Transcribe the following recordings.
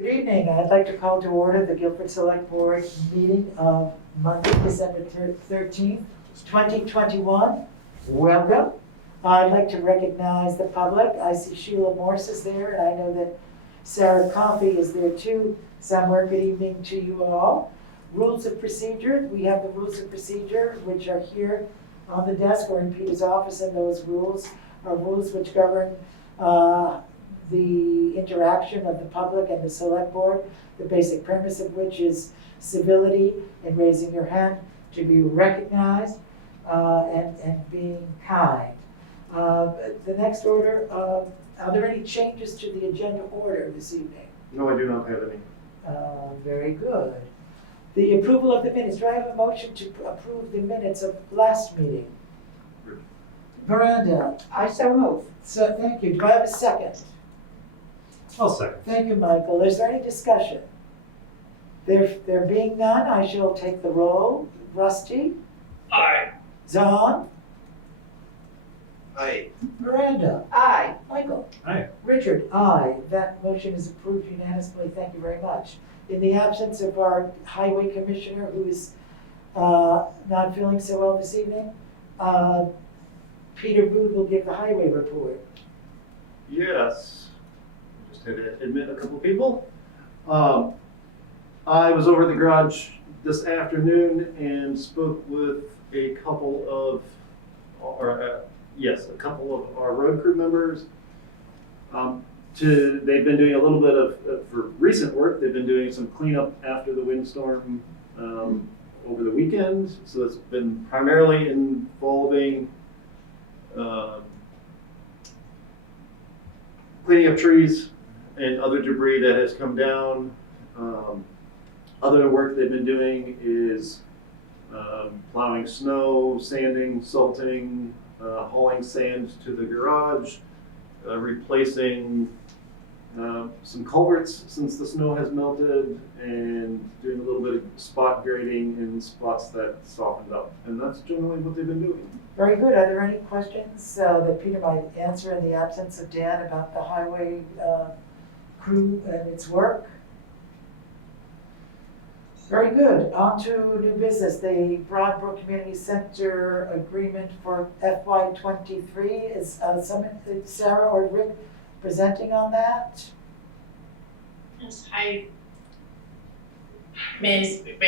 Good evening. I'd like to call to order the Guilford Selectboard meeting of Monday, December 13th, 2021. Welcome. I'd like to recognize the public. I see Sheila Morse is there, and I know that Sarah Coffey is there too. Somewhere, good evening to you all. Rules of procedure. We have the rules of procedure, which are here on the desk or in Peter's office, and those rules are rules which govern the interaction of the public and the select board, the basic premise of which is civility and raising your hand to be recognized and being kind. The next order, are there any changes to the agenda order this evening? No, I do not have any. Very good. The approval of the minutes. Do I have a motion to approve the minutes of last meeting? Miranda. I so move. So, thank you. Do I have a second? I'll second. Thank you, Michael. Is there any discussion? There being none, I shall take the roll. Rusty? Aye. Zahn? Aye. Miranda? Aye. Michael? Aye. Richard? Aye. That motion is approved unanimously. Thank you very much. In the absence of our highway commissioner, who is not feeling so well this evening, Peter Booth will give the highway report. Yes. I just had to admit a couple of people. I was over at the garage this afternoon and spoke with a couple of our road crew members. They've been doing a little bit of for recent work, they've been doing some cleanup after the windstorm over the weekend. So it's been primarily involving cleaning up trees and other debris that has come down. Other work they've been doing is plowing snow, sanding, salting, hauling sand to the garage, replacing some culverts since the snow has melted, and doing a little bit of spot grading in spots that softened up. And that's generally what they've been doing. Very good. Are there any questions that Peter might answer in the absence of Dan about the highway crew and its work? Very good. On to new business. The Brattleboro Community Center agreement for FY23. Is Sarah or Rick presenting on that? Yes, I may I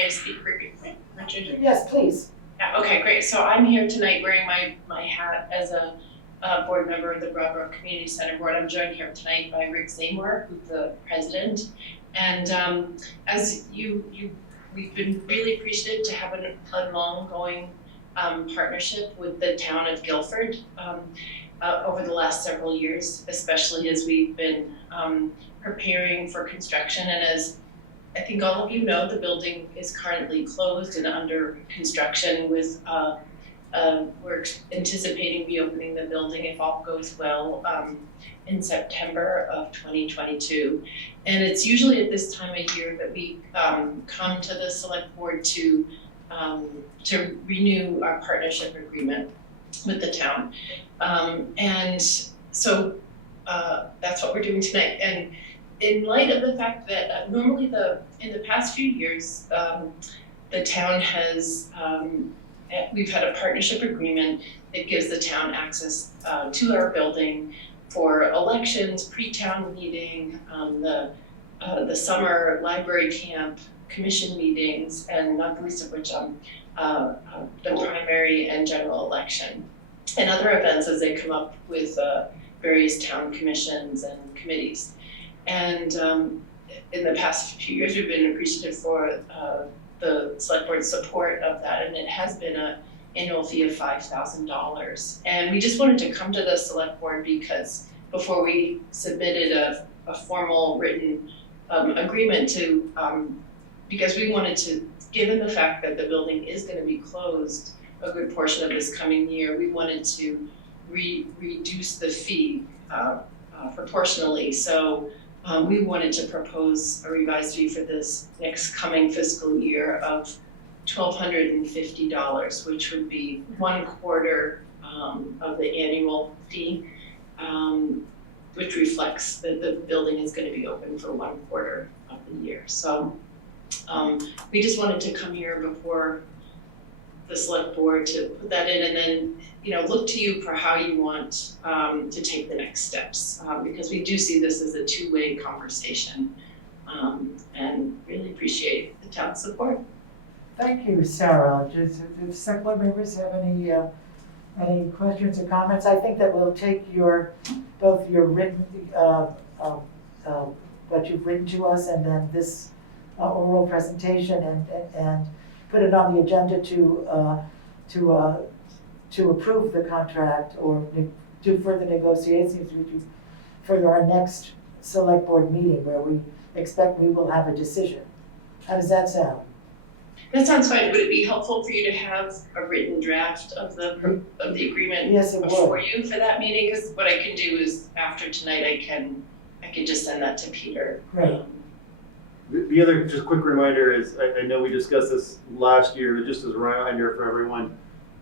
speak, Richard? Yes, please. Yeah, okay, great. So I'm here tonight wearing my hat as a board member of the Brattleboro Community Center Board. I'm joined here tonight by Rick Seymour, who's the president. And as we've been really appreciative to have an ongoing partnership with the town of Guilford over the last several years, especially as we've been preparing for construction. And as I think all of you know, the building is currently closed and under construction with, we're anticipating reopening the building if all goes well in September of 2022. And it's usually at this time of year that we come to the select board to renew our partnership agreement with the town. And so that's what we're doing tonight. And in light of the fact that normally in the past few years, the town has, we've had a partnership agreement that gives the town access to our building for elections, pre-town meeting, the summer library camp, commission meetings, and not the least of which the primary and general election, and other events as they come up with various town commissions and committees. And in the past few years, we've been appreciative for the select board's support of that, and it has been an annual fee of $5,000. And we just wanted to come to the select board because before we submitted a formal written agreement to, because we wanted to, given the fact that the building is going to be closed a good portion of this coming year, we wanted to reduce the fee proportionally. So we wanted to propose a revised fee for this next coming fiscal year of $1,250, which would be 1/4 of the annual fee. which reflects that the building is gonna be open for 1/4 of the year. So we just wanted to come here before the select board to put that in, and then, look to you for how you want to take the next steps, because we do see this as a two-way conversation, and really appreciate the town's support. Thank you, Sarah. Do select board members have any questions or comments? I think that we'll take both your written, what you've written to us, and then this oral presentation, and put it on the agenda to approve the contract or do further negotiations with you for our next select board meeting, where we expect we will have a decision. How does that sound? That sounds fine. Would it be helpful for you to have a written draft of the agreement Yes, it would. before you for that meeting? Because what I can do is, after tonight, I can just send that to Peter. Great. The other just quick reminder is, I know we discussed this last year, but just as a reminder for everyone,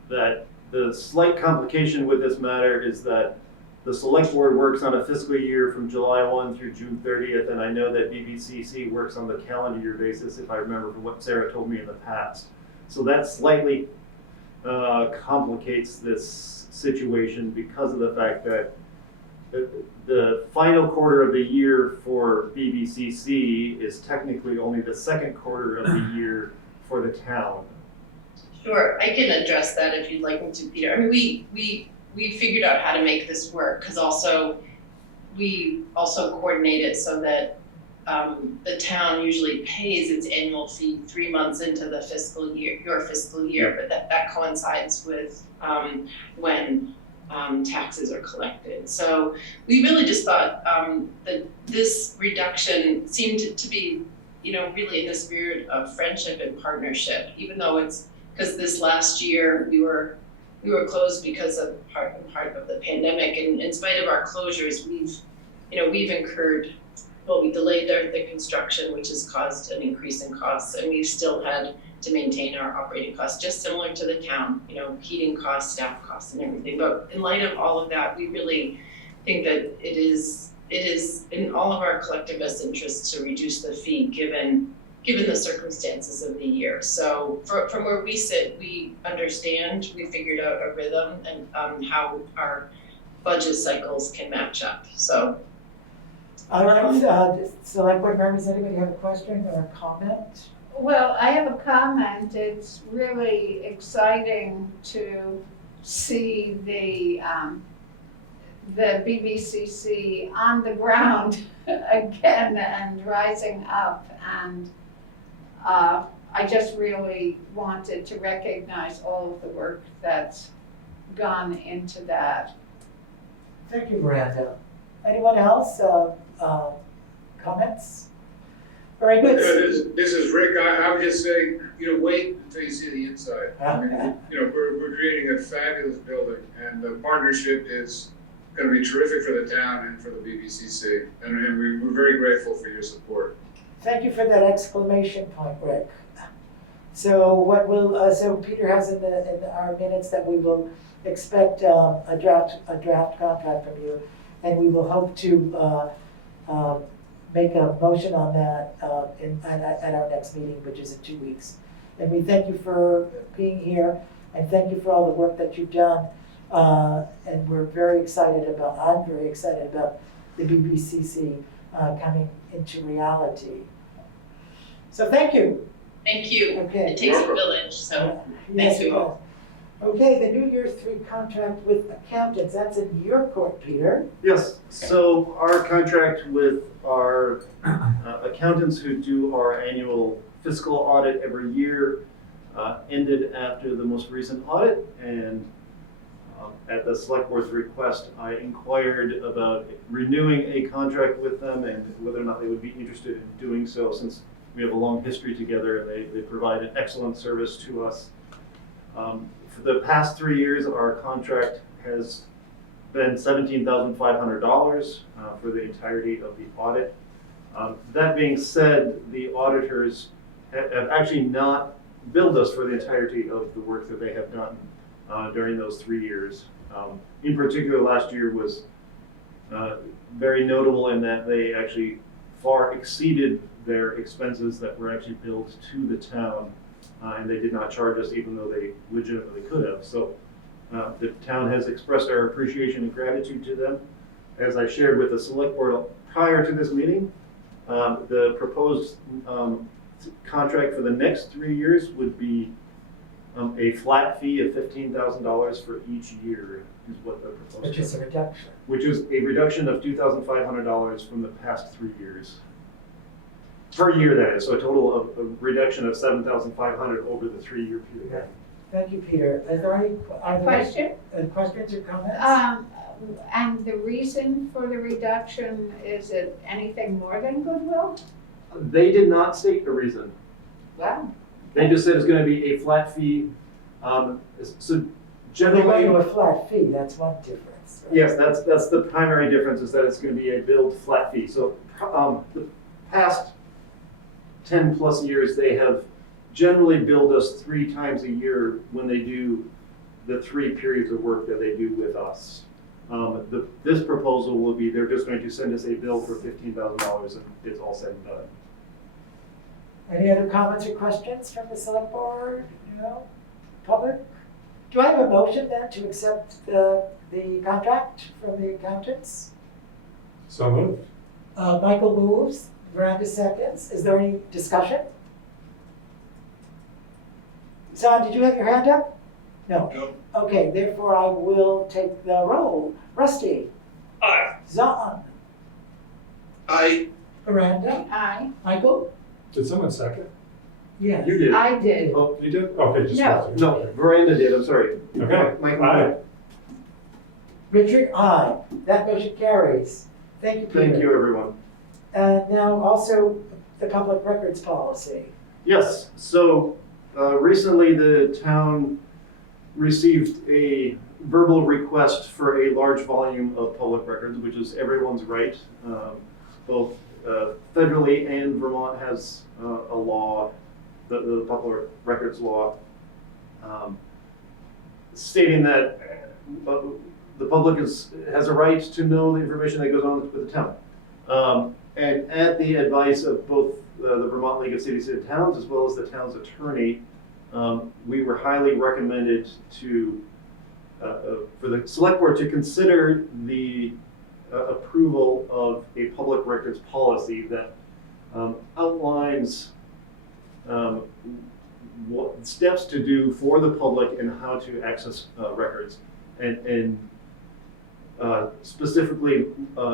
that the slight complication with this matter is that the select board works on a fiscal year from July 1 through June 30th, and I know that BBCC works on the calendar year basis, if I remember from what Sarah told me in the past. So that slightly complicates this situation because of the fact that the final quarter of the year for BBCC is technically only the second quarter of the year for the town. Sure, I can address that if you'd like me to, Peter. I mean, we figured out how to make this work, because we also coordinate it so that the town usually pays its annual fee 3 months into the fiscal year, your fiscal year, but that coincides with when taxes are collected. So we really just thought that this reduction seemed to be, really in the spirit of friendship and partnership, even though it's because this last year we were closed because of part of the pandemic, and in spite of our closures, we've incurred, we delayed the construction, which has caused an increase in costs, and we've still had to maintain our operating costs, just similar to the town, heating costs, staff costs, and everything. But in light of all of that, we really think that it is in all of our collective best interests to reduce the fee given the circumstances of the year. So from where we sit, we understand, we figured out a rhythm and how our budget cycles can match up. So. All right, select board members, anybody have a question or a comment? Well, I have a comment. It's really exciting to see the BBCC on the ground again and rising up, and I just really wanted to recognize all of the work that's gone into that. Thank you, Miranda. Anyone else, comments? Very good. This is Rick. I would just say, wait until you see the inside. I mean, we're creating a fabulous building, and the partnership is going to be terrific for the town and for the BBCC. And we're very grateful for your support. Thank you for that exclamation point, Rick. So so Peter has in our minutes that we will expect a draft contract from you, and we will hope to make a motion on that at our next meeting, which is in 2 weeks. And we thank you for being here, and thank you for all the work that you've done. And I'm very excited about the BBCC coming into reality. So thank you. Thank you. Okay. It takes a village, so Yes, thank it you all. does. Okay, the New Year's 3 contract with accountants, that's in your court, Peter. Yes, so our contract with our accountants who do our annual fiscal audit every year ended after the most recent audit, and at the select board's request, I inquired about renewing a contract with them and whether or not they would be interested in doing so, since we have a long history together and they provide an excellent service to us. For the past 3 years, our contract has been $17,500 for the entirety of the audit. That being said, the auditors have actually not billed us for the entirety of the work that they have done during those 3 years. In particular, last year was very notable in that they actually far exceeded their expenses that were actually billed to the town, and they did not charge us even though they legitimately could have. So the town has expressed our appreciation and gratitude to them. As I shared with the select board prior to this meeting, the proposed contract for the next 3 years would be a flat fee of $15,000 for each year is what the proposed. Which is a reduction. Which is a reduction of $2,500 from the past 3 years. Per year, that is, so a total of a reduction of $7,500 over the 3-year period. Thank you, Peter. Are there any Question? questions or comments? And the reason for the reduction, is it anything more than goodwill? They did not state a reason. Wow. They just said it's going to be a flat fee. So They're generally, going to a flat fee, that's one difference. Right? yes, that's the primary difference, is that it's going to be a billed flat fee. So the past 10 plus years, they have generally billed us 3 times a year when they do the 3 periods of work that they do with us. This proposal will be, they're just going to send us a bill for $15,000 and it's all said and done. Any other comments or questions from the select board, public? Do I have a motion then to accept the contract from the accountants? So moved. Michael moves, Miranda seconds. Is there any discussion? Zahn, did you have your hand up? No. No. Okay, therefore I will take the roll. Rusty? Aye. Zahn? Aye. Miranda? Aye. Michael? Did someone second? Yes. You did. I did. Oh, You did? Okay, just. No. no, Veranda did, I'm sorry. Okay. Michael. Aye. Richard? Aye. That motion carries. Thank you, Peter. Thank you, everyone. And now also the public records policy. Yes, so recently the town received a verbal request for a large volume of public records, which is everyone's right. Both federally and Vermont has a law, the public records law, stating that the public has a right to know the information that goes on with the town. And at the advice of both the Vermont League of Cities and Towns as well as the town's attorney, we were highly recommended to for the select board to consider the approval of a public records policy that outlines what steps to do for the public and how to access records, and specifically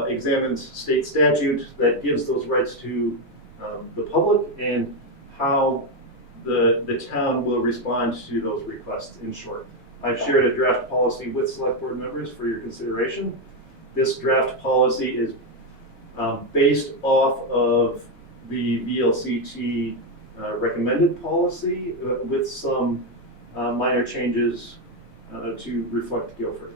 examines state statute that gives those rights to the public and how the town will respond to those requests, in short. I've shared a draft policy with select board members for your consideration. This draft policy is based off of the VLCT recommended policy with some minor changes to reflect Guilford.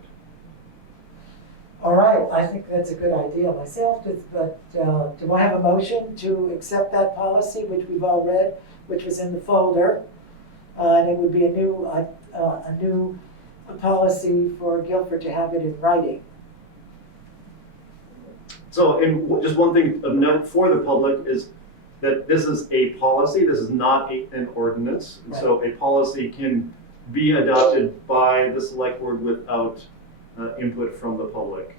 All right, I think that's a good idea myself, but do I have a motion to accept that policy, which we've all read, which was in the folder? And it would be a new policy for Guilford to have it in writing. So, and just one thing of note for the public is that this is a policy, this is not an ordinance. And so a policy can be adopted by the select board without input from the public.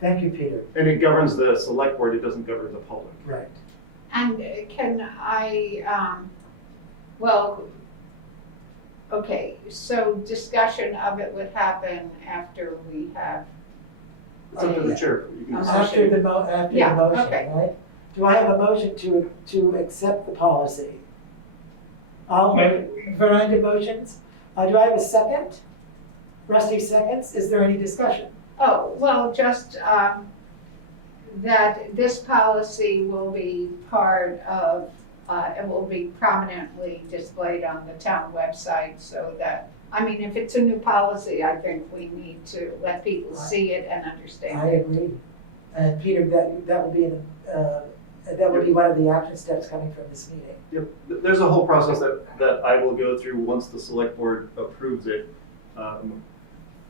Thank you, Peter. And it governs the select board, it doesn't govern the public. Right. And can I, well, okay, so discussion of it would happen after we have. It's up to the chair. You can decide. After the motion, okay. right? Do I have a motion to accept the policy? Veranda motions. Do I have a second? Rusty seconds. Is there any discussion? Oh, well, just that this policy will be part of, it will be prominently displayed on the town website so that, I mean, if it's a new policy, I think we need to let people see it and understand I it. agree. And Peter, that will be that would be one of the action steps coming from this meeting. Yep, there's a whole process that I will go through once the select board approves it,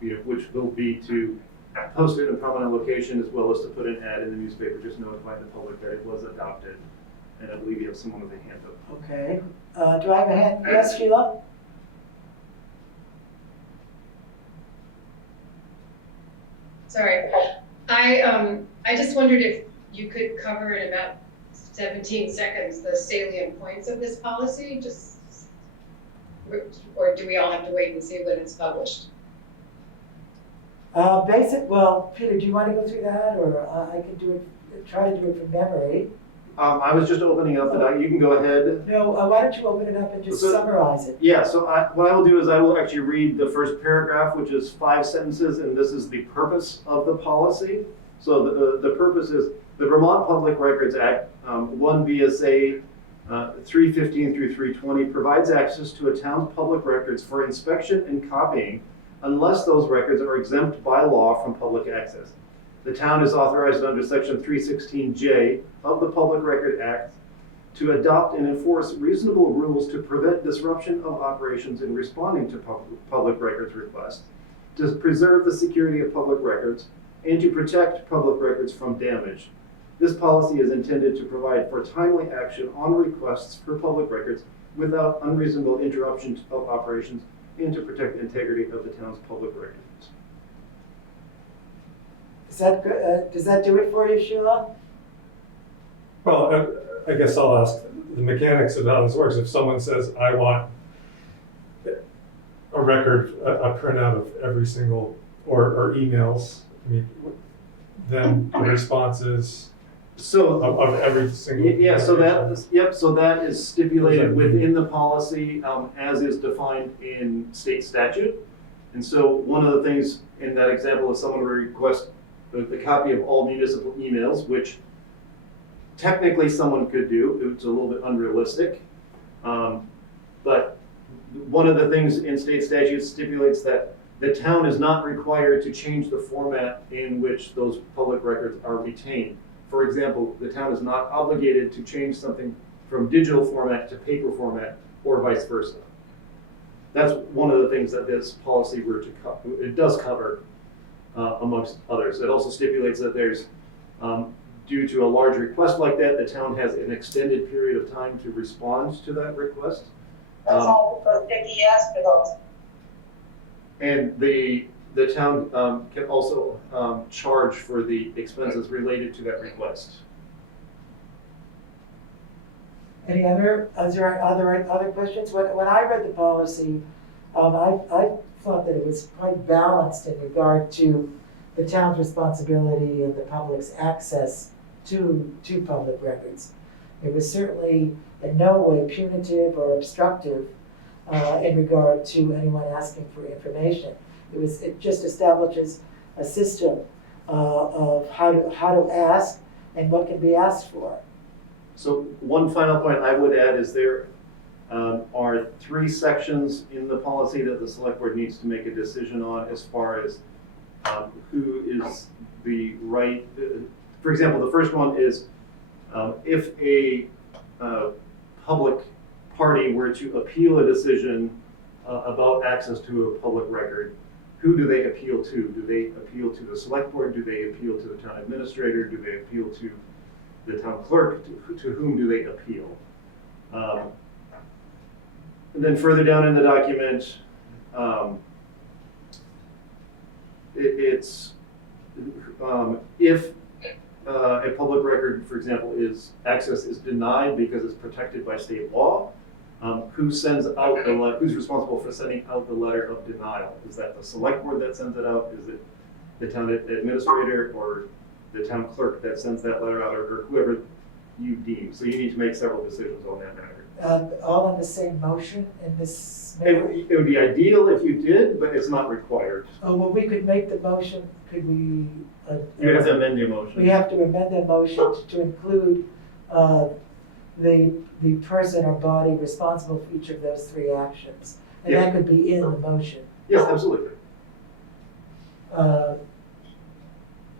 which will be to post it in a prominent location, as well as to put an ad in the newspaper, just notifying the public that it was adopted. And I believe you have someone with a hand up. Okay, do I have a hand? Yes, Sheila? Sorry, I just wondered if you could cover in about 17 seconds the salient points of this policy, or do we all have to wait and see when it's published? Well, Peter, do you want to go through that, or I can do it, try to do it from memory? I was just opening up the doc, you can go ahead. No, why don't you open it up and just So- summarize it? Yeah, so what I will do is I will actually read the first paragraph, which is 5 sentences, and this is the purpose of the policy. So the purpose is the Vermont Public Records Act, 1 VSA 315 through 320 provides access to a town's public records for inspection and copying unless those records are exempt by law from public access. The town is authorized under Section 316J of the Public Record Act to adopt and enforce reasonable rules to prevent disruption of operations in responding to public records requests, to preserve the security of public records, and to protect public records from damage. This policy is intended to provide for timely action on requests for public records without unreasonable interruption of operations and to protect the integrity of the town's public records. Is that good? Does that do it for you, Sheila? Well, I guess I'll ask the mechanics of how this works. If someone says, I want a record, a printout of every single, or emails, I mean, then the response is So, of every single. yeah, so that is stipulated within the policy as is defined in state statute. And so one of the things in that example is someone would request the copy of all municipal emails, which technically someone could do. It's a little bit unrealistic. But one of the things in state statute stipulates that the town is not required to change the format in which those public records are retained. For example, the town is not obligated to change something from digital format to paper format or vice versa. That's one of the things that this policy it does cover amongst others. It also stipulates that there's, due to a large request like that, the town has an extended period of time to respond to that request. That's all Vicky asked about. And the town can also charge for the expenses related to that request. Any other, are there other questions? When I read the policy, I thought that it was quite balanced in regard to the town's responsibility and the public's access to public records. It was certainly in no way punitive or obstructive in regard to anyone asking for information. It just establishes a system of how to ask and what can be asked for. So one final point I would add is there are 3 sections in the policy that the select board needs to make a decision on as far as who is the right, for example, the first one is if a public party were to appeal a decision about access to a public record, who do they appeal to? Do they appeal to the select board? Do they appeal to the town administrator? Do they appeal to the town clerk? To whom do they appeal? And then further down in the document, it's if a public record, for example, access is denied because it's protected by state law, who sends out the letter? Who's responsible for sending out the letter of denial? Is that the select board that sends it out? Is it the town administrator or the town clerk that sends that letter out, or whoever you deem? So you need to make several decisions on that matter. All in the same motion in this? It would be ideal if you did, but it's not required. Oh, well, we could make the motion, could we? You have to amend your motion. We have to amend that motion to include the person or body responsible for each of those 3 actions. And that could be in the motion. Yes, absolutely.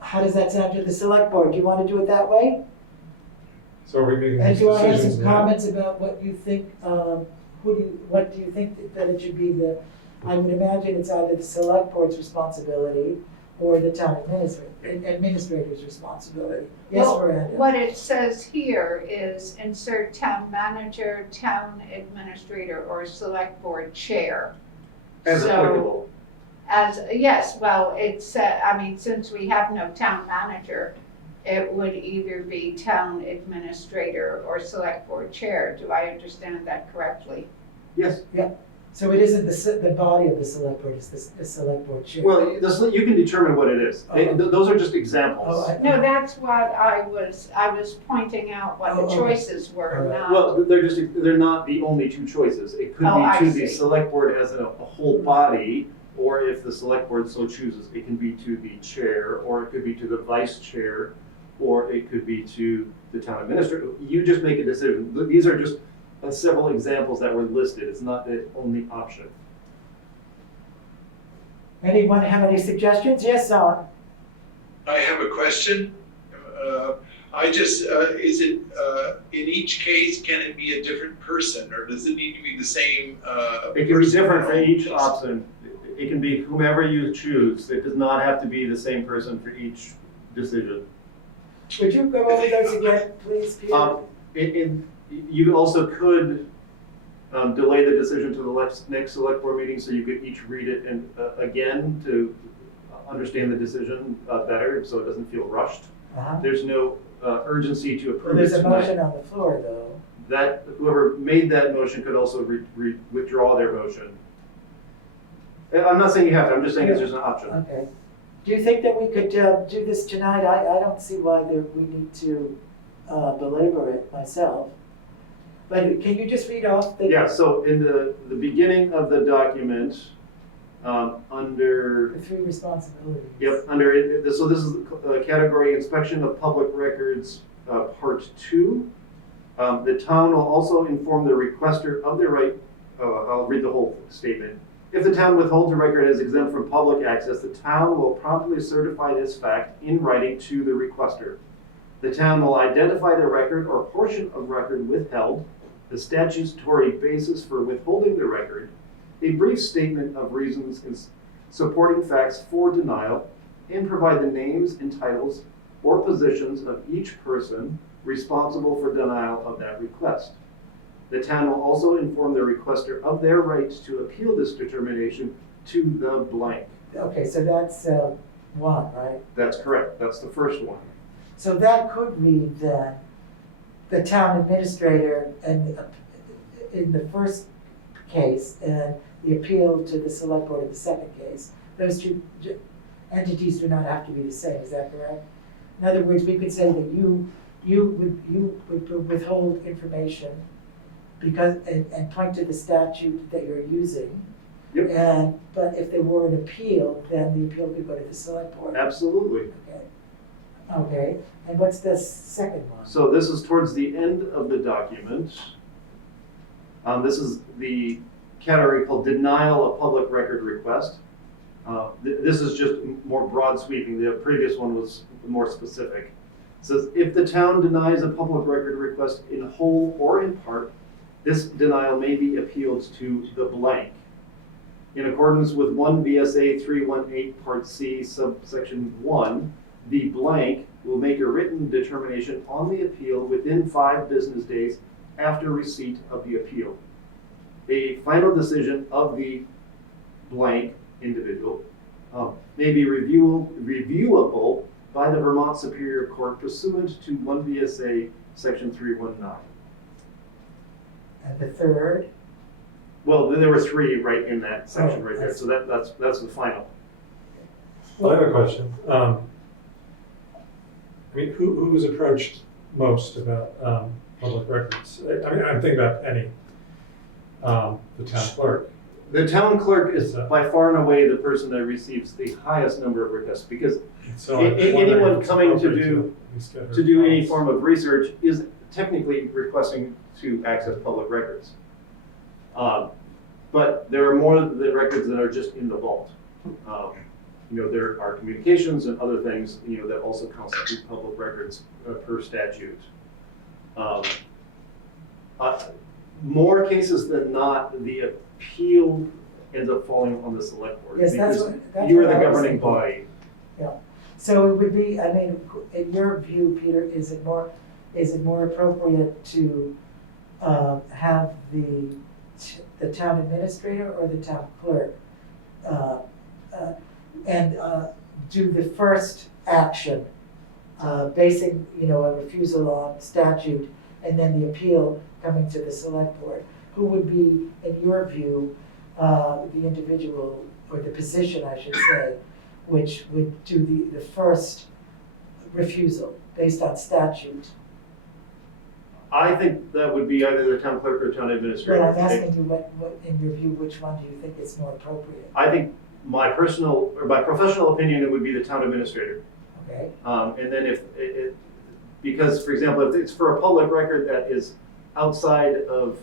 How does that sound to the select board? Do you want to do it that way? So are we making And these do you want to have decisions some now? comments about what you think, what do you think that it should be I would imagine it's either the select board's responsibility or the town administrator's responsibility? Yes, Well, Miranda? what it says here is insert town manager, town administrator, or select board chair. As So- applicable. Yes, well, it's, since we have no town manager, it would either be town administrator or select board chair. Do I understand that correctly? Yes. So it isn't the body of the select board, it's the select board chair? Well, you can determine what it is. Those are just examples. Oh, No, that's what I was pointing out what Oh, the okay. choices were, Alright. not. Well, they're not the only two choices. It could Oh, I be to the see. select board as a whole body, or if the select board so chooses, it can be to the chair, or it could be to the vice chair, or it could be to the town administrator. You just make a decision. These are just several examples that were listed. It's not the only option. Anyone have any suggestions? Yes, Alan? I have a question. Is it, in each case, can it be a different person, or does it need to be the same, It can be person different in for all each cases? option. It can be whomever you choose. It does not have to be the same person for each decision. Would you go over those again, please, Peter? You also could delay the decision to the next select board meeting, so you could each read it and again to understand the decision better, so it doesn't feel rushed. Uh-huh. There's no urgency to Well, approve it there's a tonight. motion on the floor, though. That whoever made that motion could also withdraw their motion. I'm not saying you have to. I'm just saying it's just an option. Okay. Do you think that we could do this tonight? I don't see why we need to belabor it myself. But can you just read off the? Yeah. So in the beginning of the document, under The three responsibilities. Yep, under it, so this is the category inspection of public records, part 2. The town will also inform the requester of their right, I'll read the whole statement. If the town withholds a record as exempt from public access, the town will promptly certify this fact in writing to the requester. The town will identify the record or portion of record withheld, the statutory basis for withholding the record, a brief statement of reasons and supporting facts for denial, and provide the names and titles or positions of each person responsible for denial of that request. The town will also inform the requester of their rights to appeal this determination to the blank. Okay, so that's one, right? That's correct. That's the first one. So that could read then, the town administrator and in the first case, and the appeal to the select board in the second case. Those two entities do not have to be the same, is that correct? In other words, we could say that you would withhold information because, and point to the statute that you're using. Yep. But if there were an appeal, then the appeal could go to the select board. Absolutely. Okay. Okay, and what's the second one? So this is towards the end of the document. This is the category called denial of public record request. This is just more broad sweeping. The previous one was more specific. It says, if the town denies a public record request in whole or in part, this denial may be appealed to the blank. In accordance with 1 BSA 318 Part C subsection 1, the blank will make a written determination on the appeal within 5 business days after receipt of the appeal. A final decision of the blank individual may be reviewable by the Vermont Superior Court pursuant to 1 BSA section 319. And the third? Well, there were 3 right in that section Oh, right there, I see. so that's the final. I have a question. Who was approached most about public records? I'm thinking about Penny, the town clerk. The town clerk is by far and away the person that receives the highest number of requests, because So I'm wondering anyone if it's coming to appropriate do at least get her to do any thoughts. form of research is technically requesting to access public records. But there are more of the records that are just in the vault. There are communications and other things, that also constitute public records per statute. More cases than not, the appeal ends up falling on the select board. Yes, that's because what I you are was the governing thinking. body. So it would be, I mean, in your view, Peter, is it more appropriate to have the town administrator or the town clerk and do the first action, basing, a refusal on statute, and then the appeal coming to the select board? Who would be, in your view, the individual, or the position, I should say, which would do the first refusal based on statute? I think that would be either the town clerk or town administrator. Well, I'm asking you, what, in your view, which one do you think is more appropriate? I think my professional opinion, it would be the town administrator. Okay, And then because, for example, if it's for a public record that is outside of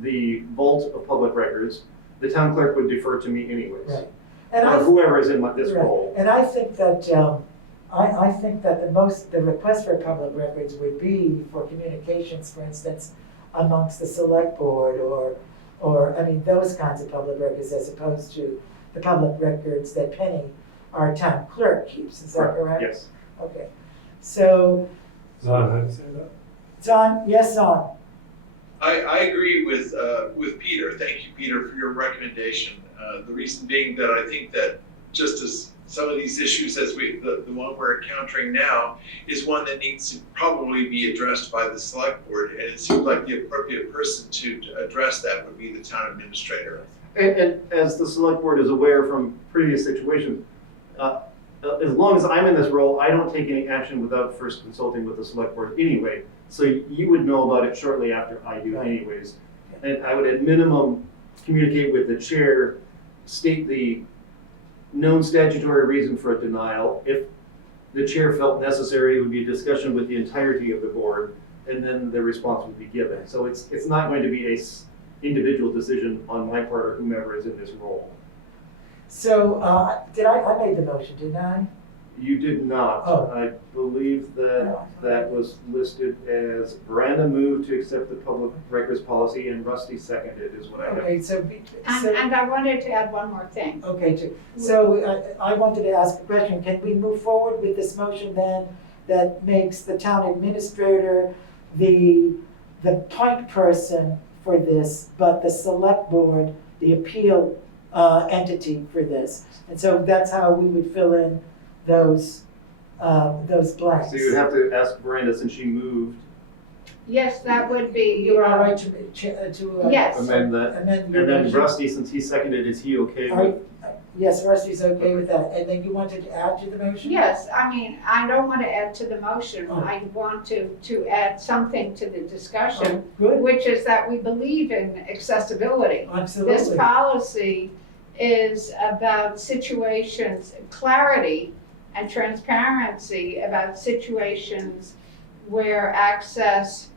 the vault of public records, the town clerk would defer to me anyways. right. And Or whoever is in this right. role. And I think that, I think that the request for public records would be for communications, for instance, amongst the select board or, I mean, those kinds of public records, as opposed to the public records that Penny, our town clerk, keeps. Is that correct? Yes. Okay. So, Zon, how do you say that? John, yes, John? I agree with Peter. Thank you, Peter, for your recommendation. The reason being that I think that just as some of these issues as the one we're encountering now is one that needs to probably be addressed by the select board, and it seems like the appropriate person to address that would be the town administrator. And as the select board is aware from previous situations, as long as I'm in this role, I don't take any action without first consulting with the select board anyway. So you would know about it shortly after I do anyways. And I would at minimum communicate with the chair, state the known statutory reason for a denial. If the chair felt necessary, it would be a discussion with the entirety of the board, and then the response would be given. So it's not going to be a individual decision on my part or whomever is in this role. So, I made the motion, didn't I? You did not. Oh. I believe that was listed as Veranda moved to accept the public records policy and Rusty seconded is what I have. Okay, And I wanted to add one more thing. Okay, so I wanted to ask a question. Can we move forward with this motion then that makes the town administrator the point person for this, but the select board, the appeal entity for this? And so that's how we would fill in those blanks. So you would have to ask Veranda since she moved, Yes, that would be. You're all right to Yes. amend that. amend your And then motion? Rusty, since he seconded, is he okay All with? right. Yes, Rusty's okay with that. And then you wanted to add to the motion? Yes, I mean, I don't want to add to the motion. Oh. I want to add something to the discussion, Oh, good, which is that we believe in accessibility. This absolutely. policy is about situations, clarity and transparency about situations where access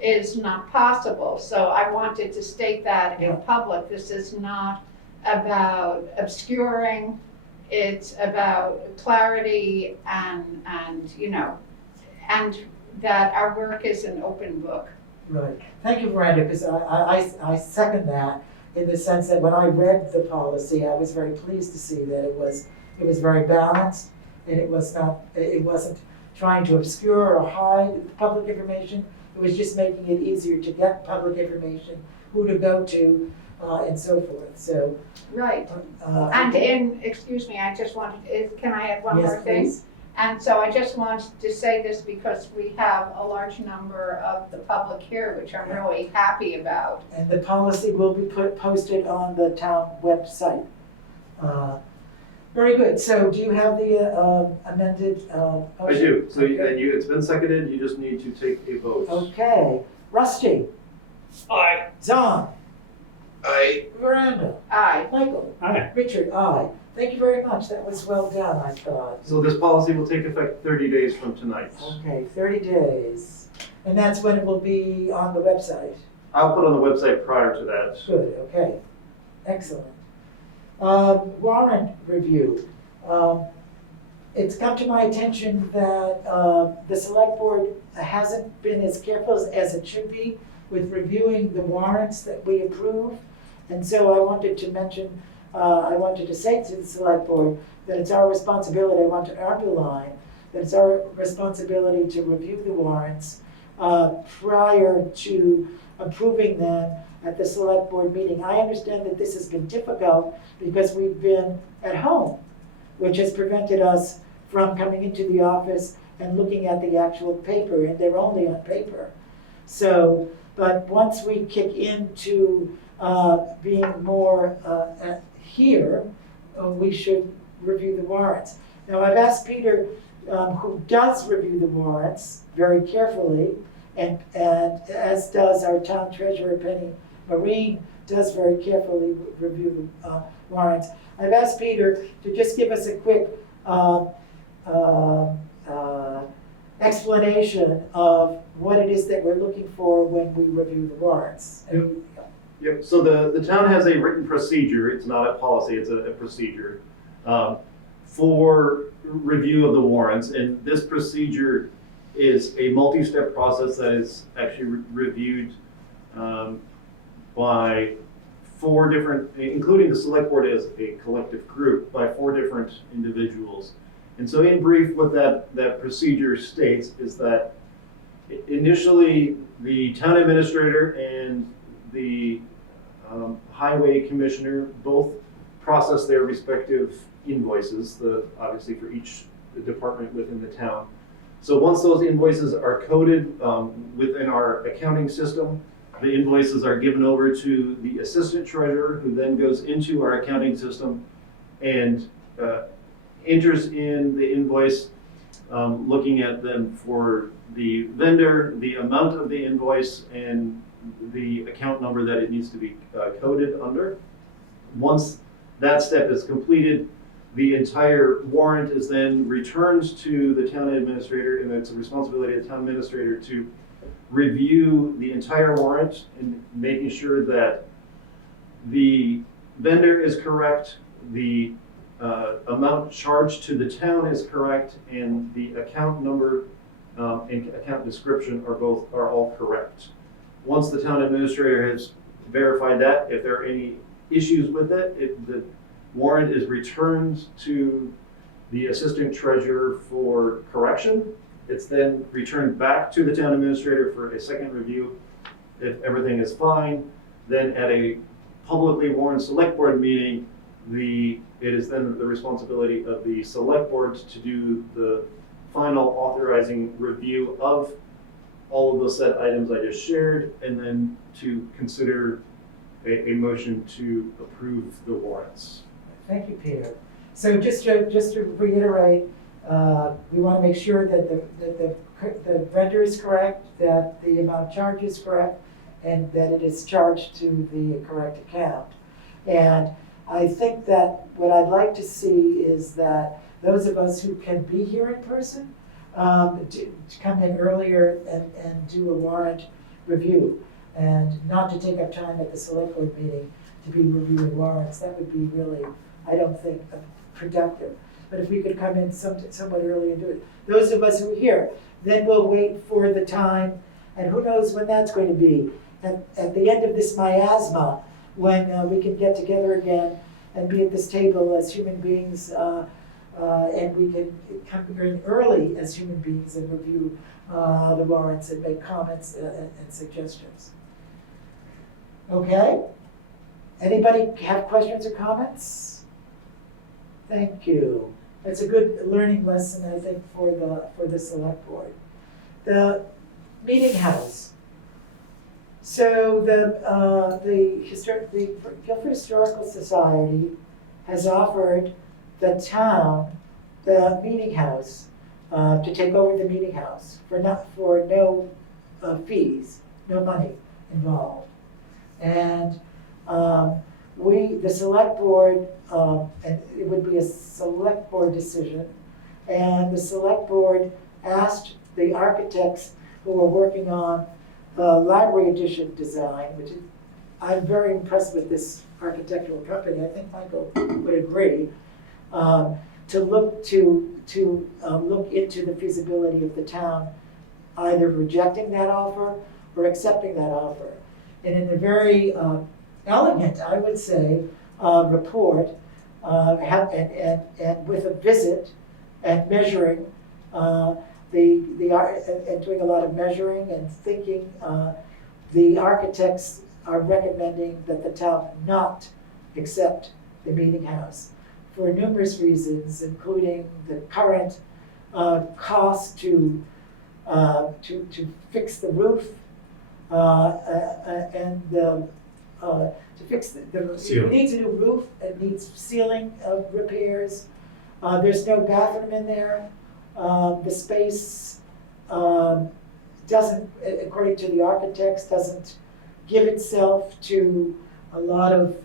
is not possible. So I wanted to state that in Yeah. public. This is not about obscuring, it's about clarity and that our work is an open book. Right. Thank you, Miranda, because I second that in the sense that when I read the policy, I was very pleased to see that it was very balanced and it wasn't trying to obscure or hide public information. It was just making it easier to get public information, who to go to, and so forth. So. Right. Excuse me, I just wanted, can I add one Yes, more thing? please. And so I just wanted to say this because we have a large number of the public here, which I'm really happy about. And the policy will be posted on the town website. Very good. So do you have the amended motion? I do. So Okay. it's been seconded, you just need to take a vote. Okay. Rusty? Aye. Zon? Miranda? Aye. Michael? Aye. Richard? Aye. Thank you very much. That was well done, I thought. So this policy will take effect 30 days from tonight. Okay, 30 days. And that's when it will be on the website. I'll put on the website prior to that. Good, okay. Excellent. Warrant review. It's come to my attention that the select board hasn't been as careful as it should be with reviewing the warrants that we approve. And so I wanted to mention I wanted to say to the select board that it's our responsibility, I want to underline, that it's our responsibility to review the warrants prior to approving them at the select board meeting. I understand that this has been difficult because we've been at home, which has prevented us from coming into the office and looking at the actual paper, and they're only on paper. So, but once we kick into being more here, we should review the warrants. Now, I've asked Peter, who does review the warrants very carefully, and as does our town treasurer, Penny Marine, does very carefully review the warrants. I've asked Peter to just give us a quick explanation of what it is that we're looking for when we review the warrants. Yep, so the town has a written procedure, it's not a policy, it's a procedure, for review of the warrants, and this procedure is a multi-step process that is actually reviewed by 4 different, including the select board as a collective group, by 4 different individuals. And so in brief, what that procedure states is that initially the town administrator and the highway commissioner both process their respective invoices, obviously for each department within the town. So once those invoices are coded within our accounting system, the invoices are given over to the assistant treasurer, who then goes into our accounting system and enters in the invoice, looking at them for the vendor, the amount of the invoice, and the account number that it needs to be coded under. Once that step is completed, the entire warrant is then returned to the town administrator, and it's a responsibility of the town administrator to review the entire warrant and making sure that the vendor is correct, the amount charged to the town is correct, and the account number and account description are all correct. Once the town administrator has verified that, if there are any issues with it, the warrant is returned to the assistant treasurer for correction. It's then returned back to the town administrator for a second review. If everything is fine, then at a publicly warned select board meeting, it is then the responsibility of the select board to do the final authorizing review of all of the set items I just shared, and then to consider a motion to approve the warrants. Thank you, Peter. So just to reiterate, we want to make sure that the vendor is correct, that the amount charged is correct, and that it is charged to the correct account. And I think that what I'd like to see is that those of us who can be here in person, to come in earlier and do a warrant review, and not to take up time at the select board meeting to be reviewing warrants. That would be really, I don't think, productive. But if we could come in somewhat early and do it. Those of us who are here, then we'll wait for the time, and who knows when that's going to be. At the end of this miasma, when we can get together again and be at this table as human beings, and we can come in early as human beings and review the warrants and make comments and suggestions. Okay? Anybody have questions or comments? Thank you. It's a good learning lesson, I think, for the select board. The meeting house. So the Guilford Historical Society has offered the town the meeting house to take over the meeting house for no fees, no money involved. And the select board, and it would be a select board decision, and the select board asked the architects who were working on the library addition design, which is, I'm very impressed with this architectural company, I think Michael would agree, to look into the feasibility of the town either rejecting that offer or accepting that offer. And in a very elegant, I would say, report, and with a visit and measuring, and doing a lot of measuring and thinking, the architects are recommending that the town not accept the meeting house for numerous reasons, including the current cost to fix the roof, and to fix it Ceiling. needs a new roof, it needs ceiling repairs. There's no bathroom in there. The space doesn't, according to the architects, doesn't give itself to a lot of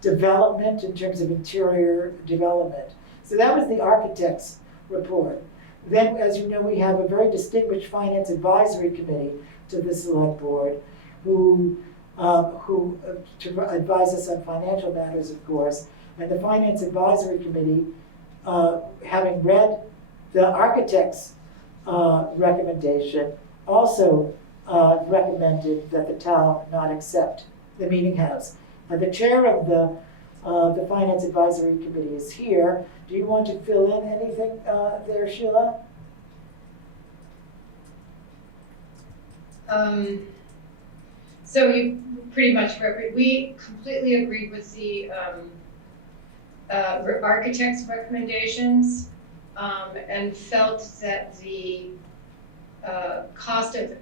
development in terms of interior development. So that was the architect's report. Then, as you know, we have a very distinguished finance advisory committee to the select board who to advise us on financial matters, of course. And the finance advisory committee, having read the architect's recommendation, also recommended that the town not accept the meeting house. The chair of the finance advisory committee is here. Do you want to fill in anything there, Sheila? So you pretty much, we completely agreed with the architect's recommendations, and felt that the cost of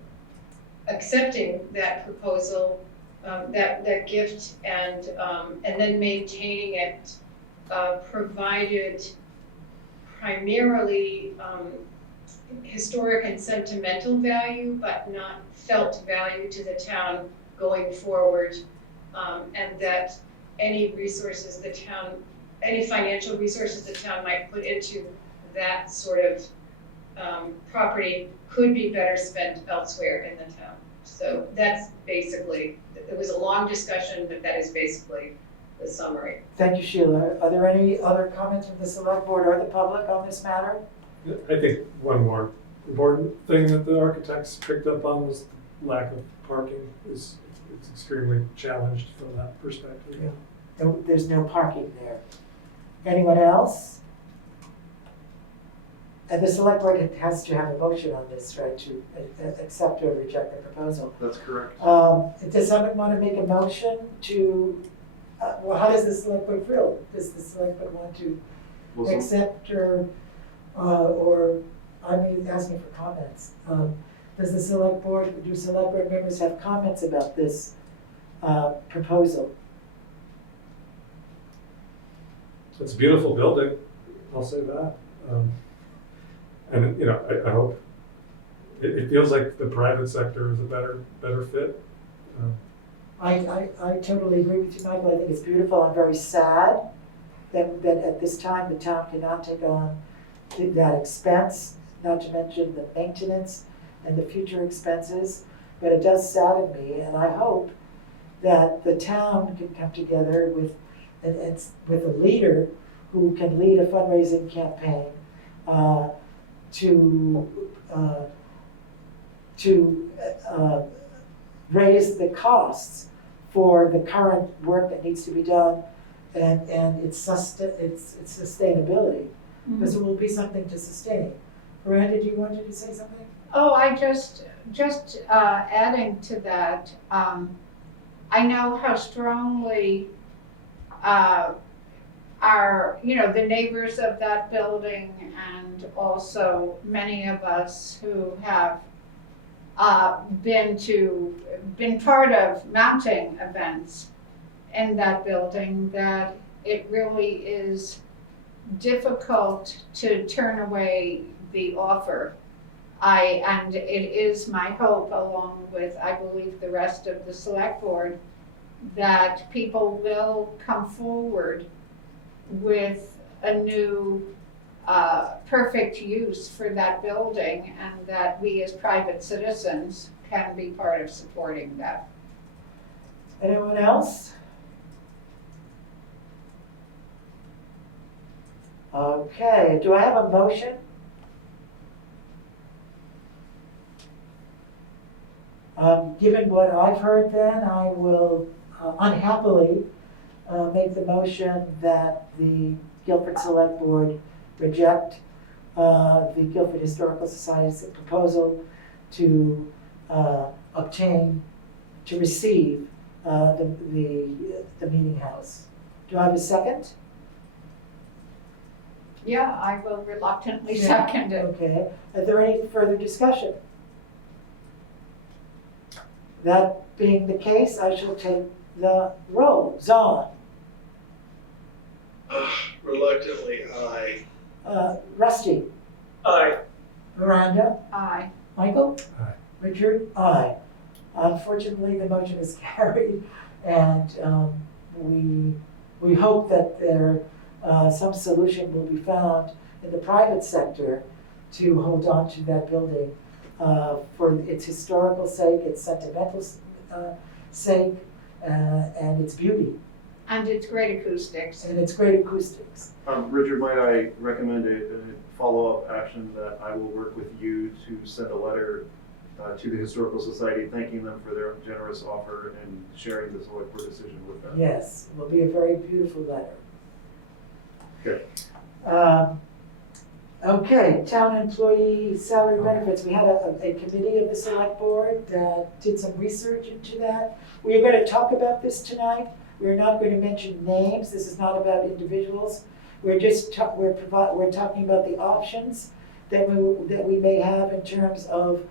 accepting that proposal, that gift, and then maintaining it, provided primarily historic and sentimental value, but not felt value to the town going forward, and that any resources the town, any financial resources the town might put into that sort of property could be better spent elsewhere in the town. So that's basically, it was a long discussion, but that is basically the summary. Thank you, Sheila. Are there any other comments from the select board or the public on this matter? I think one more important thing that the architects picked up on was lack of parking. It's extremely challenged from that perspective. Yeah. No, there's no parking there. Anyone else? And the select board has to have a motion on this, right, to accept or reject the proposal. That's correct. Does someone want to make a motion to, well, how does the select board feel? Does the select board want to Well, accept or I'm asking for comments. Does the select board, do select board members have comments about this proposal? It's a beautiful building, I'll say that. And, you know, I hope, it feels like the private sector is a better fit. I totally agree with you, Michael. I think it's beautiful. I'm very sad that at this time the town cannot take on that expense, not to mention the maintenance and the future expenses. But it does sadden me, and I hope that the town can come together with a leader who can lead a fundraising campaign to raise the costs for the current work that needs to be done and its sustainability, because it will be something to sustain. Miranda, do you want to say something? Oh, I just adding to that, I know how strongly our, the neighbors of that building, and also many of us who have been part of mounting events in that building, that it really is difficult to turn away the offer. And it is my hope, along with, I believe, the rest of the select board, that people will come forward with a new perfect use for that building, and that we as private citizens can be part of supporting that. Anyone else? Okay, do I have a motion? Given what I've heard, then I will unhappily make the motion that the Guilford Select Board reject the Guilford Historical Society's proposal to receive the meeting house. Do I have a second? Yeah, I will reluctantly second it. Okay. Is there any further discussion? That being the case, I shall take the roll. Zon, Reluctantly, aye. Rusty, Aye. Miranda, Aye. Michael? Aye. Richard? Aye. Unfortunately, the motion is carried, and we hope that there some solution will be found in the private sector to hold on to that building for its historical sake, its sentimental sake, and its beauty, And it's great acoustics. and its great acoustics. Richard, might I recommend a follow-up action that I will work with you to send a letter to the Historical Society, thanking them for their generous offer and sharing the select board decision with them. Yes, it will be a very beautiful letter. Okay. Okay, town employee salary benefits. We had a committee of the select board that did some research into that. We are going to talk about this tonight. We're not going to mention names. This is not about individuals. We're just we're talking about the options that we may have in terms of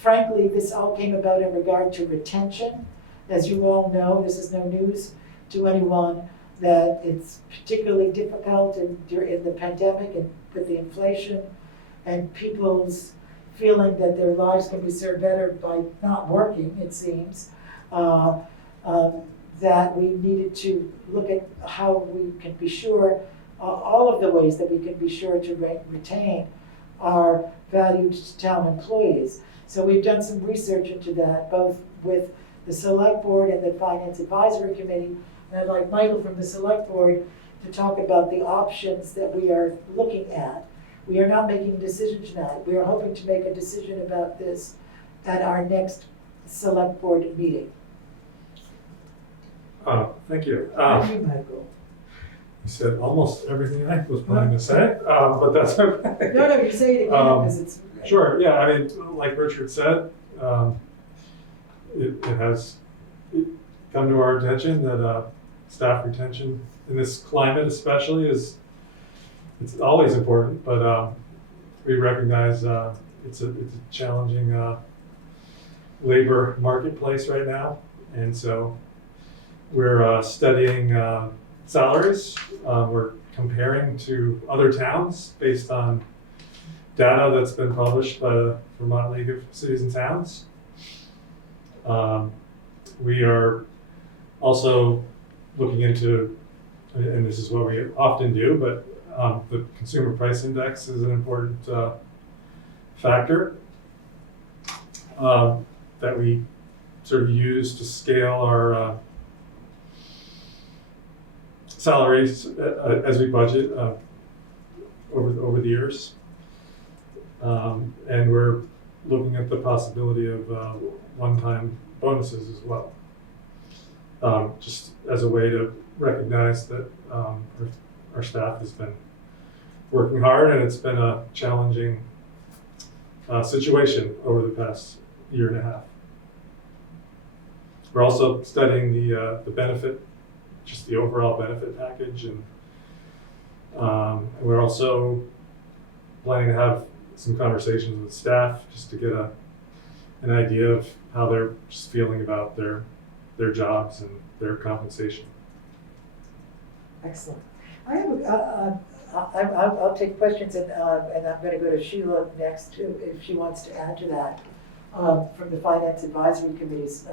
frankly, this all came about in regard to retention. As you all know, this is no news to anyone that it's particularly difficult in the pandemic and with the inflation and people's feeling that their lives can be served better by not working, it seems, that we needed to look at how we can be sure, all of the ways that we can be sure to retain our valued town employees. So we've done some research into that, both with the Select Board and the Finance Advisory Committee. And I'd like Michael from the Select Board to talk about the options that we are looking at. We are not making a decision tonight. We are hoping to make a decision about this at our next Select Board meeting. Thank you. Thank you, Michael. You said almost everything I was planning to say, but that's okay. No, you say it again because it's. Sure, yeah, I mean, like Richard said, it has come to our attention that staff retention in this climate especially it's always important, but we recognize it's a challenging labor marketplace right now, and so we're studying salaries. We're comparing to other towns based on data that's been published by the Vermont League of Cities and Towns. We are also looking into, and this is what we often do, but the consumer price index is an important factor that we sort of use to scale our salaries as we budget over the years. And we're looking at the possibility of one-time bonuses as well. Just as a way to recognize that our staff has been working hard, and it's been a challenging situation over the past year and a half. We're also studying the benefit, just the overall benefit package, and we're also planning to have some conversations with staff just to get an idea of how they're just feeling about their jobs and their compensation. Excellent. I have I'll take questions and I'm going to go to Sheila next too, if she wants to add to that from the Finance Advisory Committee's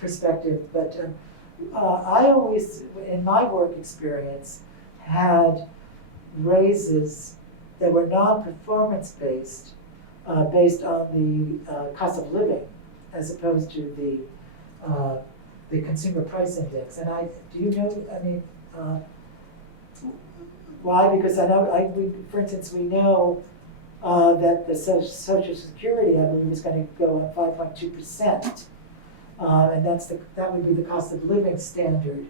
perspective. But I always, in my work experience, had raises that were non-performance based, based on the cost of living, as opposed to the consumer price index. And do you know? I mean, why? Because I know, for instance, we know that the Social Security, I believe, is going to go up 5.2%. And that would be the cost of living standard.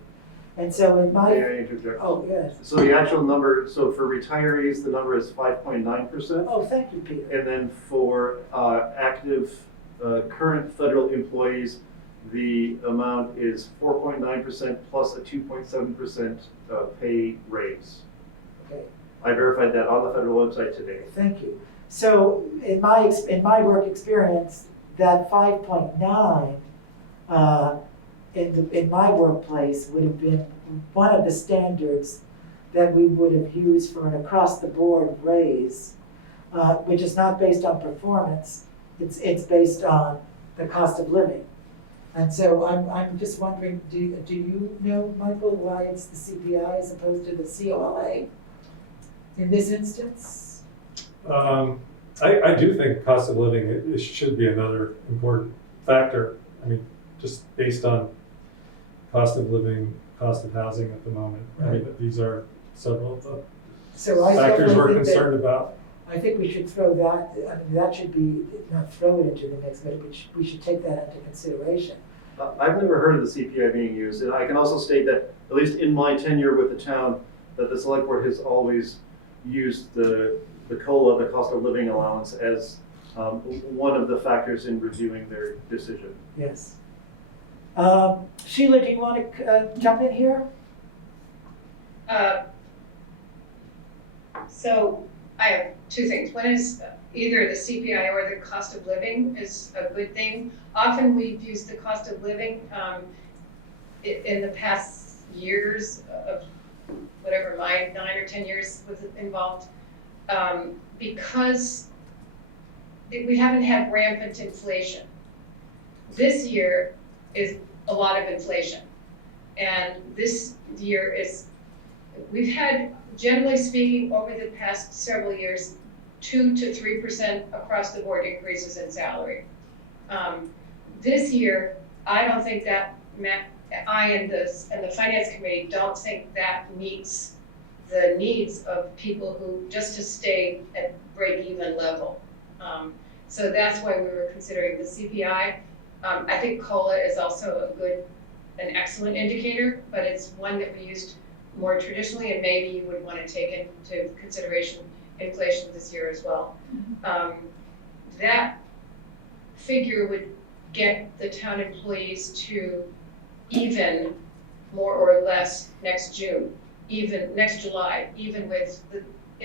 And so it May might, I interject? oh, yes. So the actual number, so for retirees, the number is 5.9%. Oh, thank you, Peter. And then for active current federal employees, the amount is 4.9% plus a 2.7% pay raise. Okay. I verified that on the federal website today. Thank you. So in my work experience, that 5.9 in my workplace would have been one of the standards that we would have used for an across-the-board raise, which is not based on performance. It's based on the cost of living. And so I'm just wondering, do you know, Michael, why it's the CPI as opposed to the COLA in this instance? I do think cost of living, it should be another important factor. I mean, just based on cost of living, cost of housing at the moment. I mean, these are several of the So I factors definitely we're think that, concerned about. I think we should throw that, I mean, that should be, not throw it into the mix, but we should take that into consideration. I've never heard of the CPI being used, and I can also state that, at least in my tenure with the town, that the select board has always used the COLA, the cost of living allowance, as one of the factors in reviewing their decision. Yes. Sheila, do you want to jump in here? So I have two things. One is either the CPI or the cost of living is a good thing. Often we've used the cost of living in the past years of whatever my 9 or 10 years was involved, because we haven't had rampant inflation. This year is a lot of inflation. And this year we've had, generally speaking, over the past several years, 2 to 3% across the board increases in salary. This year, I don't think that, I and the finance committee don't think that meets the needs of people who, just to stay at break-even level. So that's why we were considering the CPI. I think COLA is also an excellent indicator, but it's one that we used more traditionally, and maybe you would want to take into consideration inflation this year as well. That figure would get the town employees to even more or less next June, even next July, even with the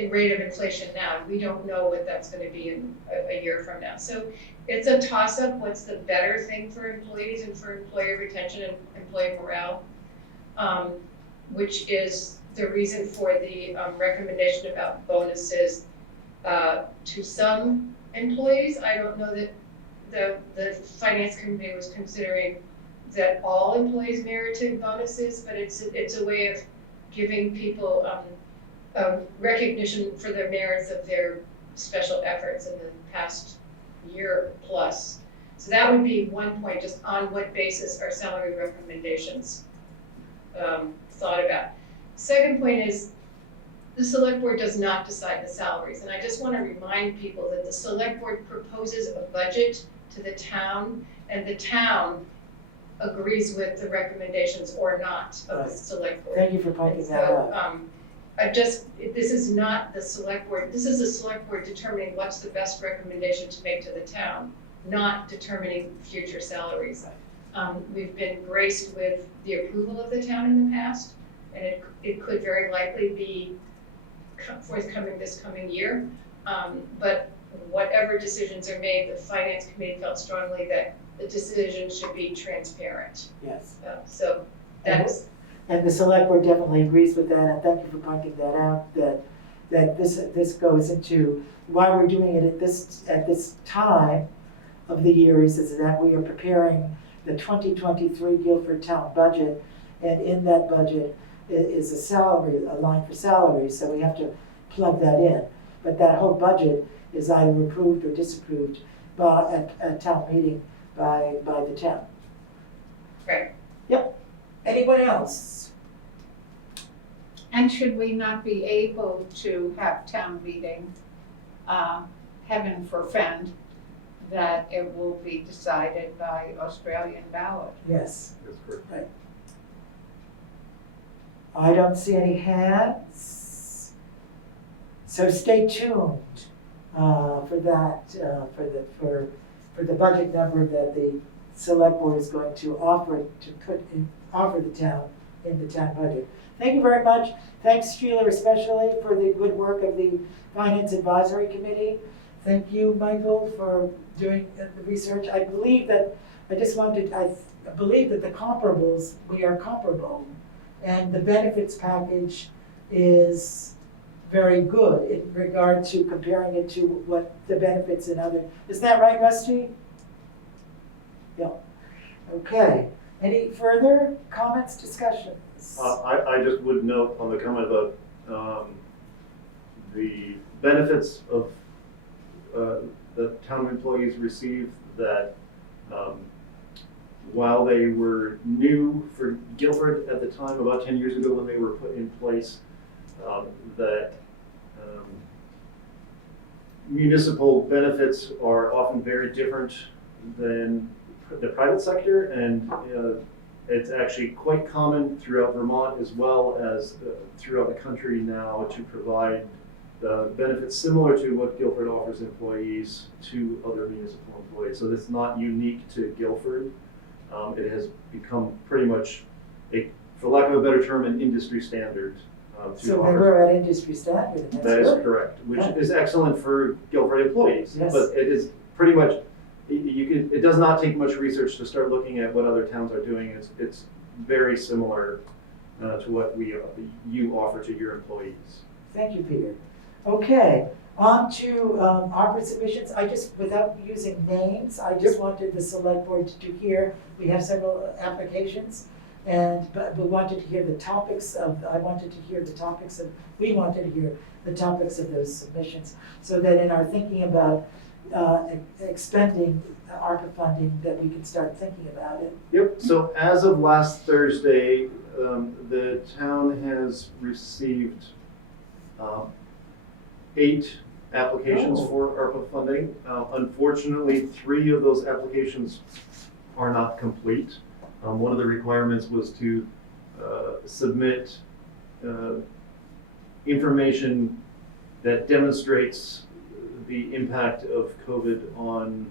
rate of inflation now. We don't know what that's going to be in a year from now. So it's a toss-up. What's the better thing for employees and for employer retention and employee morale, which is the reason for the recommendation about bonuses to some employees. I don't know that the finance committee was considering that all employees merited bonuses, but it's a way of giving people recognition for the merits of their special efforts in the past year plus. So that would be one point, just on what basis are salary recommendations thought about. Second point is, the select board does not decide the salaries. And I just want to remind people that the select board proposes a budget to the town, and the town agrees with the recommendations or not of the select board. Thank you for pointing that out. This is not the select board, this is the select board determining what's the best recommendation to make to the town, not determining future salaries. We've been graced with the approval of the town in the past, and it could very likely be forthcoming this coming year. But whatever decisions are made, the finance committee felt strongly that the decision should be transparent. Yes. So that's. And the select board definitely agrees with that, and thank you for pointing that out, that this goes into why we're doing it at this time of the year is that we are preparing the 2023 Guilford town budget, and in that budget is a line for salaries, so we have to plug that in. But that whole budget is either approved or disapproved at town meeting by the town. Right. Yep. Anyone else? And should we not be able to have town meeting, heaven forfend, that it will be decided by Australian ballot. Yes. That's correct. I don't see any hands. So stay tuned for that, for the budget number that the select board is going to offer the town in the town budget. Thank you very much. Thanks, Sheila, especially for the good work of the Finance Advisory Committee. Thank you, Michael, for doing the research. I believe that the comparables, we are comparable. And the benefits package is very good in regard to comparing it to what the benefits in other, is that right, Rusty? Yeah. Okay. Any further comments, discussions? I just would note on the comment about the benefits of the town employees receive that while they were new for Guilford at the time, about 10 years ago when they were put in place, that municipal benefits are often very different than the private sector, and it's actually quite common throughout Vermont as well as throughout the country now to provide benefits similar to what Guilford offers employees to other municipal employees. So that's not unique to Guilford. It has become pretty much, for lack of a better term, an industry standard. So they were at industry standard, and that's That is good. correct, which Yeah. is excellent for Guilford employees. Yes. But it is pretty much, it does not take much research to start looking at what other towns are doing. It's very similar to what you offer to your employees. Thank you, Peter. Okay, on to ARPA submissions. Without using names, I just wanted the select board to hear, we have several applications, but we wanted to hear the topics of those submissions, so that in our thinking about expending ARPA funding, that we can start thinking about it. Yep, so as of last Thursday, the town has received 8 applications for ARPA funding. Unfortunately, 3 of those applications are not complete. One of the requirements was to submit information that demonstrates the impact of COVID on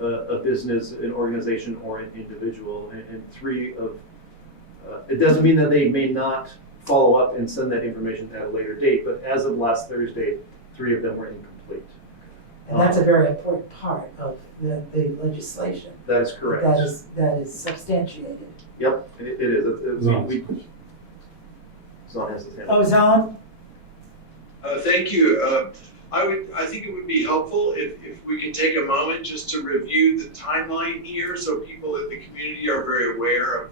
a business, an organization, or an individual. And 3 of, it doesn't mean that they may not follow up and send that information at a later date, but as of last Thursday, 3 of them were incomplete. And that's a very important part of the legislation. That's correct. That is substantiated. Yep, it is. Zon has his hand up. Oh, Zon? Thank you. I think it would be helpful if we can take a moment just to review the timeline here, so people in the community are very aware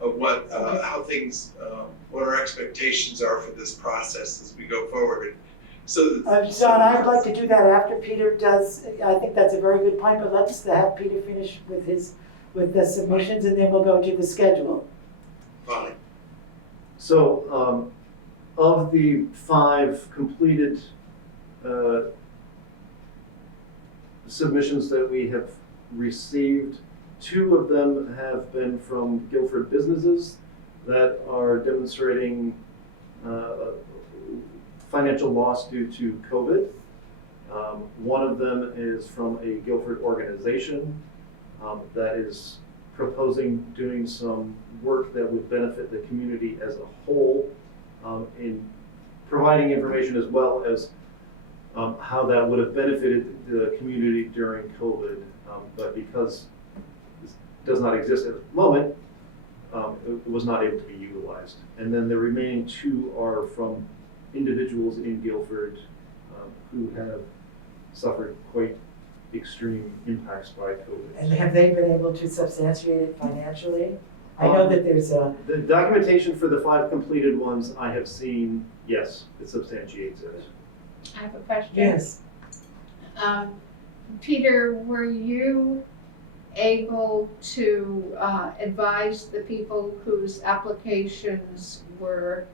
of what, how things, what our expectations are for this process as we go forward. So, Zon, I'd like to do that after Peter does. I think that's a very good point, but let's have Peter finish with the submissions, and then we'll go to the schedule. fine. So, of the 5 completed submissions that we have received, 2 of them have been from Guilford businesses that are demonstrating financial loss due to COVID. One of them is from a Guilford organization that is proposing doing some work that would benefit the community as a whole, in providing information as well as how that would have benefited the community during COVID. But because this does not exist at the moment, it was not able to be utilized. And then the remaining 2 are from individuals in Guilford who have suffered quite extreme impacts by COVID. And have they been able to substantiate it financially? I know that there's a, The documentation for the 5 completed ones I have seen, yes, it substantiates it. I have a question. yes. Peter, were you able to advise the people whose applications were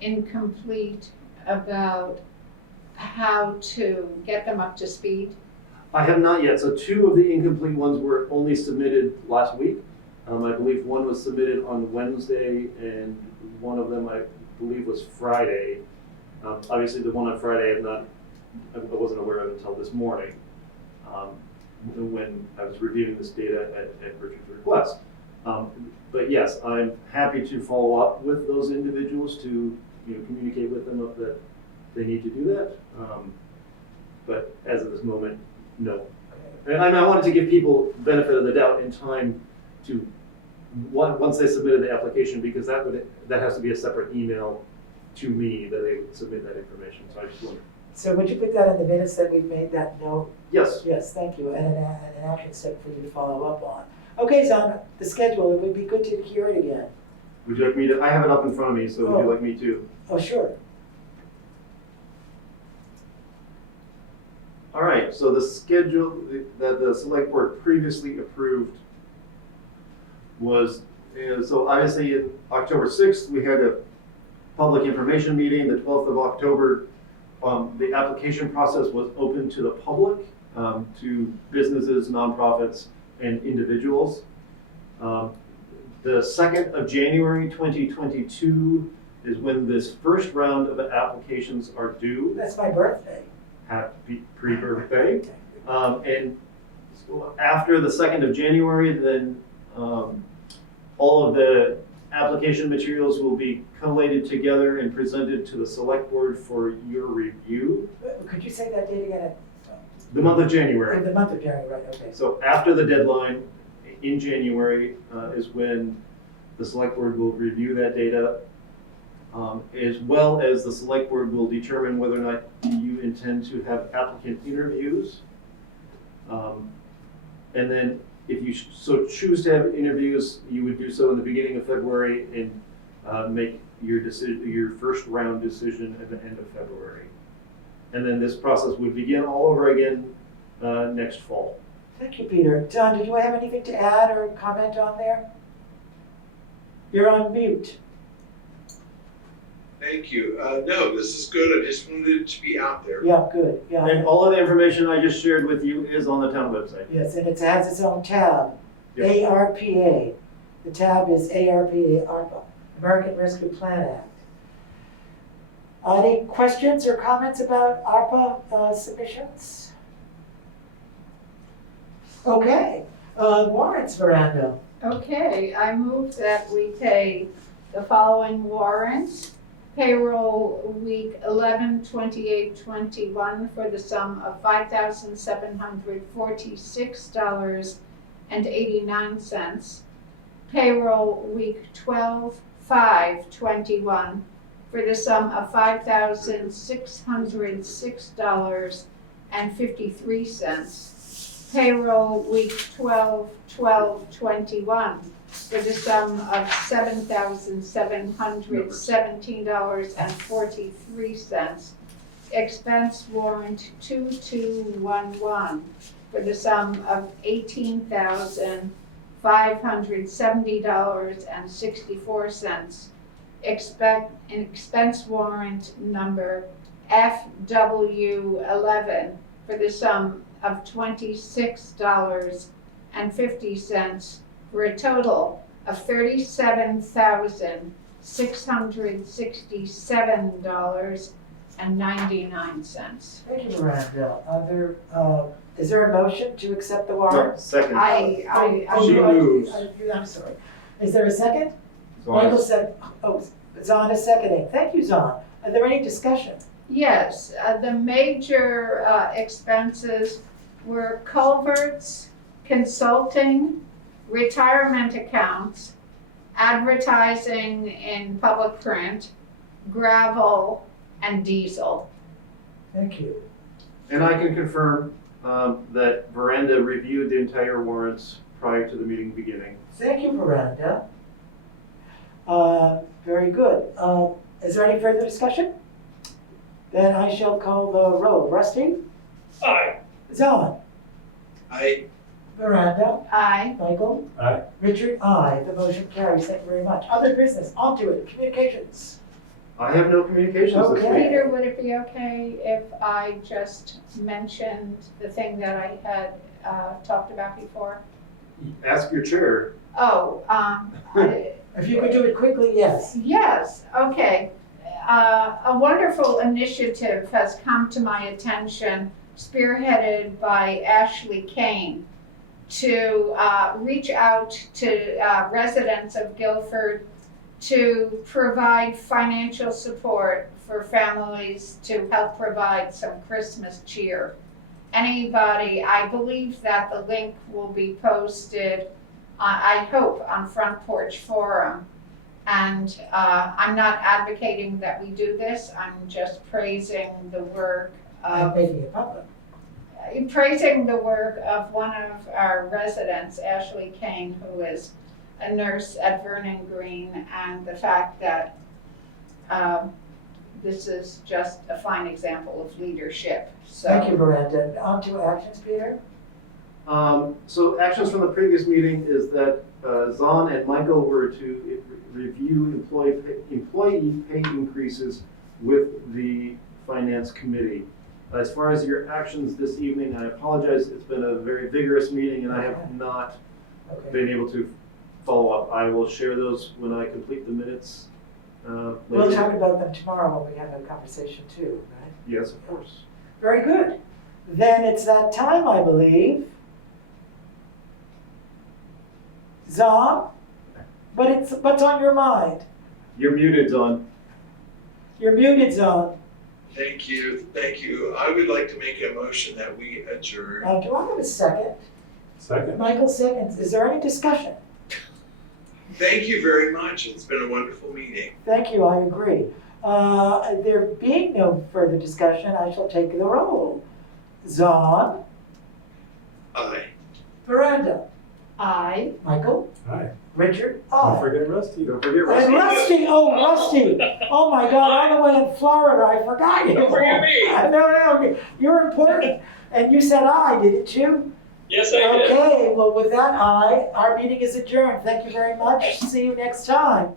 incomplete about how to get them up to speed? I have not yet. So 2 of the incomplete ones were only submitted last week. I believe one was submitted on Wednesday and one of them I believe was Friday. Obviously the one on Friday I wasn't aware of until this morning, when I was reviewing this data at Richard's request. But yes, I'm happy to follow up with those individuals to communicate with them if that they need to do that. But as of this moment, no. And I wanted to give people benefit of the doubt in time to once they submitted the application, because that has to be a separate email to me that they would submit that information. So I just wanted. So would you put that in the minutes that we've made that note? Yes. Yes, thank you, and an action step for you to follow up on. Okay, so on the schedule, it would be good to hear it again. Would you like me to? I have it up in front of me, so would you like me to? Oh, sure. All right, so the schedule that the select board previously approved was, so obviously in October 6th, we had a public information meeting. The 12th of October, the application process was open to the public, to businesses, nonprofits, and individuals. The 2nd of January 2022 is when this first round of applications are due. That's my birthday. Happy pre-birthday. And so after the 2nd of January, then all of the application materials will be collated together and presented to the select board for your review. Could you say that date again? The month of January. The month of January, right, okay. So after the deadline in January is when the select board will review that data, as well as the select board will determine whether or not you intend to have applicant interviews. And then if you so choose to have interviews, you would do so in the beginning of February and make your decision, your first round decision at the end of February. And then this process would begin all over again next fall. Thank you, Peter. John, did you have anything to add or comment on there? You're on mute. Thank you. No, this is good. I just wanted it to be out there. Yeah, good, yeah. And all of the information I just shared with you is on the town website. Yes, and it has its own tab, Yes. ARPA. The tab is ARPA, American Rescue Plan Act. Any questions or comments about ARPA submissions? Okay, warrants, Miranda. Okay, I move that we pay the following warrants. Payroll week 11/28/21 for the sum of $5,746.89. Payroll week 12/5/21 for the sum of $5,606.53. Payroll week 12/12/21 for the sum of $7,717.43. Expense warrant 2211 for the sum of $18,570.64. Expense warrant number FW11 for the sum of $26.50 for a total of $37,667.99. Thank you, Miranda. Is there a motion to accept the warrants? Second. I'm sorry. Is there a second? Michael said, Zahn is seconding. Thank you, Zahn. Are there any discussion? Yes, the major expenses were culverts, consulting, retirement accounts, advertising in public print, gravel, and diesel. Thank you. And I can confirm that Veranda reviewed the entire warrants prior to the meeting beginning. Thank you, Miranda. Very good. Is there any further discussion? Then I shall call the roll. Rusty? Aye. Zahn? I, Miranda? Aye. Michael? Aye. Richard? Aye. The motion carries. Thank you very much. Other business, on to it. Communications. I have no communications this Okay. week. Peter, would it be okay if I just mentioned the thing that I had talked about before? Ask your chair. Oh, If you could do it quickly, yes. yes, okay. A wonderful initiative has come to my attention, spearheaded by Ashley Kane, to reach out to residents of Guilford to provide financial support for families to help provide some Christmas cheer. Anybody, I believe that the link will be posted, I hope, on Front Porch Forum. And I'm not advocating that we do this, I'm just praising the work I'm of making it public. praising the work of one of our residents, Ashley Kane, who is a nurse at Vernon Green, and the fact that this is just a fine example of leadership. So, Thank you, Miranda. On to actions, Peter? So actions from the previous meeting is that Zahn and Michael were to review employee pay increases with the finance committee. As far as your actions this evening, I apologize, it's been a very vigorous meeting and I have not Okay. been able to follow up. I will share those when I complete the minutes We'll later. talk about them tomorrow when we have a conversation too, right? Yes, of course. Very good. Then it's that time, I believe. Zahn, what's on your mind? You're muted, Zahn. You're muted, Zahn. Thank you, thank you. I would like to make a motion that we adjourn. Do I have a second? Second. Michael seconds. Is there any discussion? Thank you very much. It's been a wonderful meeting. Thank you, I agree. There being no further discussion, I shall take the roll. Zahn, Aye. Miranda, I Michael, Hi. Richard, Don't aye. forget Rusty. Don't forget And Rusty. Rusty, Rusty. Oh my God, all the way in Florida, I forgot you. Don't forget me. No, you're important. And you said aye, didn't you? Yes, I did. Okay, well, with that aye, our meeting is adjourned. Thank you very much. See you next time.